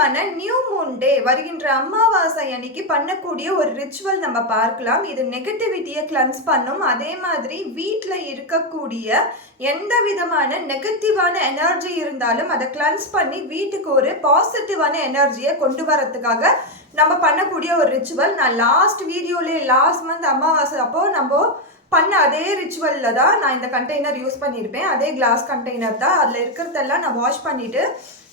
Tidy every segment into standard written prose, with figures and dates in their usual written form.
பவர்ஃபுல்லான new moon day வருகின்ற அமாவாசை அன்னைக்கு பண்ணக்கூடிய ஒரு ரிச்சுவல் நம்ம பார்க்கலாம். இது நெகட்டிவிட்டியை கிளன்ஸ் பண்ணும். அதே மாதிரி வீட்டில் இருக்கக்கூடிய எந்த விதமான நெகட்டிவான எனர்ஜி இருந்தாலும் அதை கிளன்ஸ் பண்ணி வீட்டுக்கு ஒரு பாசிட்டிவான எனர்ஜியை கொண்டு வரதுக்காக நம்ம பண்ணக்கூடிய ஒரு ரிச்சுவல். நான் லாஸ்ட் மந்த் அமாவாசை அப்போ நம்ம பண்ண அதே ரிச்சுவலில் தான் நான் இந்த கண்டெய்னர் யூஸ் பண்ணியிருப்பேன். அதே கிளாஸ் கண்டெய்னர் தான். அதில் இருக்கிறதெல்லாம் நான் வாஷ் பண்ணிவிட்டு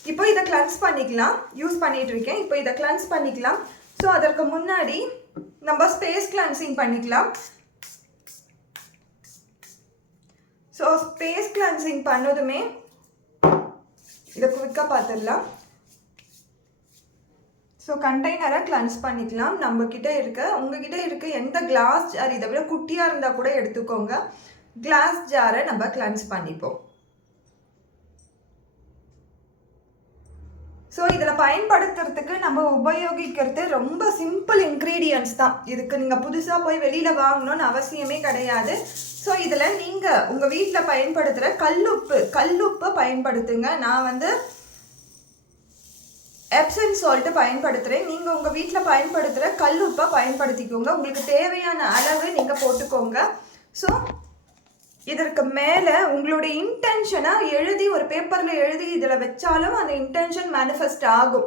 இப்போ இதை கிளன்ஸ் பண்ணிக்கலாம். யூஸ் பண்ணிட்டு இருக்கேன். இப்போ இதை கிளன்ஸ் பண்ணிக்கலாம். ஸோ அதற்கு முன்னாடி நம்ம ஸ்பேஸ் கிளன்சிங் பண்ணிக்கலாம். ஸோ ஸ்பேஸ் கிளன்சிங் பண்ணதுமே இதை குவிக்காக பார்த்துடலாம். ஸோ கண்டெய்னரை கிளன்ஸ் பண்ணிக்கலாம். உங்ககிட்ட இருக்க எந்த கிளாஸ் ஜார் இதை விட குட்டியாக இருந்தால் கூட எடுத்துக்கோங்க. கிளாஸ் ஜாரை நம்ம கிளன்ஸ் பண்ணிப்போம். ஸோ இதில் பயன்படுத்துறதுக்கு நம்ம உபயோகிக்கிறது ரொம்ப சிம்பிள் இன்க்ரீடியன்ட்ஸ் தான். இதுக்கு நீங்கள் புதுசாக போய் வெளியில் வாங்கணும்னு அவசியமே கிடையாது. ஸோ இதில் நீங்கள் உங்கள் வீட்டில் பயன்படுத்துகிற கல்லுப்பை பயன்படுத்துங்க. நான் எப்சம் சால்ட்டு பயன்படுத்துகிறேன். நீங்கள் உங்கள் வீட்டில் பயன்படுத்துகிற கல்லுப்பை பயன்படுத்திக்கோங்க. உங்களுக்கு தேவையான அளவு நீங்கள் போட்டுக்கோங்க. ஸோ இதற்கு மேலே உங்களுடைய இன்டென்ஷனை எழுதி ஒரு பேப்பரில் எழுதி இதில் வச்சாலும் அந்த இன்டென்ஷன் மேனிஃபெஸ்ட் ஆகும்.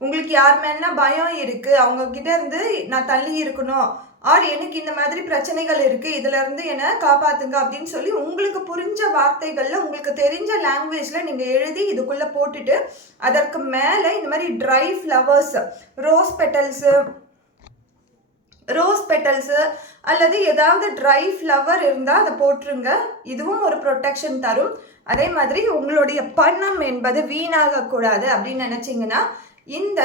உங்களுக்கு யார் மேலே பயம் இருக்குது, அவங்கக்கிட்ட இருந்து நான் தள்ளி இருக்கணும், ஆர் எனக்கு இந்த மாதிரி பிரச்சனைகள் இருக்குது, இதிலேருந்து என்னை காப்பாற்றுங்க அப்படின்னு சொல்லி உங்களுக்கு புரிஞ்ச வார்த்தைகளில் உங்களுக்கு தெரிஞ்ச லாங்குவேஜில் நீங்கள் எழுதி இதுக்குள்ளே போட்டுட்டு அதற்கு மேலே இந்த மாதிரி ட்ரை ஃப்ளவர்ஸ், ரோஸ் பெட்டல்ஸு அல்லது ஏதாவது ட்ரை ஃப்ளவர் இருந்தால் அதை போட்டுருங்க. இதுவும் ஒரு ப்ரொடெக்ஷன் தரும். அதே மாதிரி உங்களுடைய பணம் என்பது வீணாகக்கூடாது அப்படின்னு நினச்சிங்கன்னா இந்த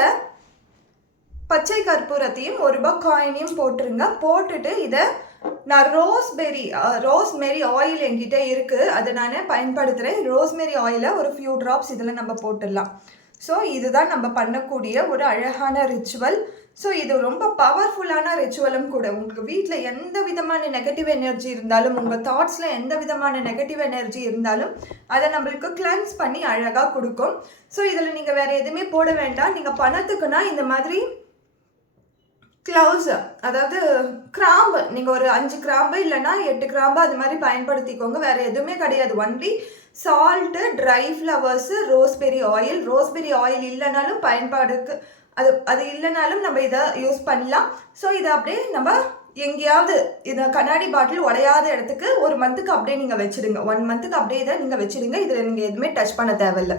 பச்சை கற்பூரத்தையும் ₹1 காயினையும் போட்டுருங்க. போட்டுட்டு இதை நான் ரோஸ்மெரி ஆயில் என்கிட்ட இருக்குது, அதை நான் பயன்படுத்துகிறேன். ரோஸ்மெரி ஆயிலை ஒரு ஃபியூ ட்ராப்ஸ் இதில் நம்ம போட்டுடலாம். ஸோ இதுதான் நம்ம பண்ணக்கூடிய ஒரு அழகான ரிச்சுவல். ஸோ இது ரொம்ப பவர்ஃபுல்லான ரிச்சுவலும் கூட. உங்களுக்கு வீட்டில் எந்த விதமான நெகட்டிவ் எனர்ஜி இருந்தாலும், உங்கள் தாட்ஸில் எந்த விதமான நெகட்டிவ் எனர்ஜி இருந்தாலும் அதை நம்மளுக்கு கிளென்ஸ் பண்ணி அழகாக கொடுக்கும். ஸோ இதில் நீங்கள் வேறு எதுவுமே போட வேண்டாம். நீங்கள் பணத்துக்குன்னா இந்த மாதிரி க்ளவுஸ், அதாவது கிராம்பு, நீங்கள் ஒரு 5 கிராம்பு இல்லைன்னா 8 கிராம்பு அது மாதிரி பயன்படுத்திக்கோங்க. வேறு எதுவுமே கிடையாது. Only salt, try flowers, raspberry oil இல்லைனாலும் பயன்பாடுக்கு அது இல்லைனாலும் நம்ம இதை யூஸ் பண்ணலாம். ஸோ இதை அப்படியே நம்ம எங்கேயாவது இதை கண்ணாடி பாட்டில் உடையாத இடத்துக்கு 1 மந்த்துக்கு அப்படியே நீங்கள் வச்சுடுங்க. 1 மந்த்துக்கு அப்படியே இதை நீங்கள் வச்சுடுங்க. இதில் நீங்கள் எதுவுமே டச் பண்ண தேவையில்லை.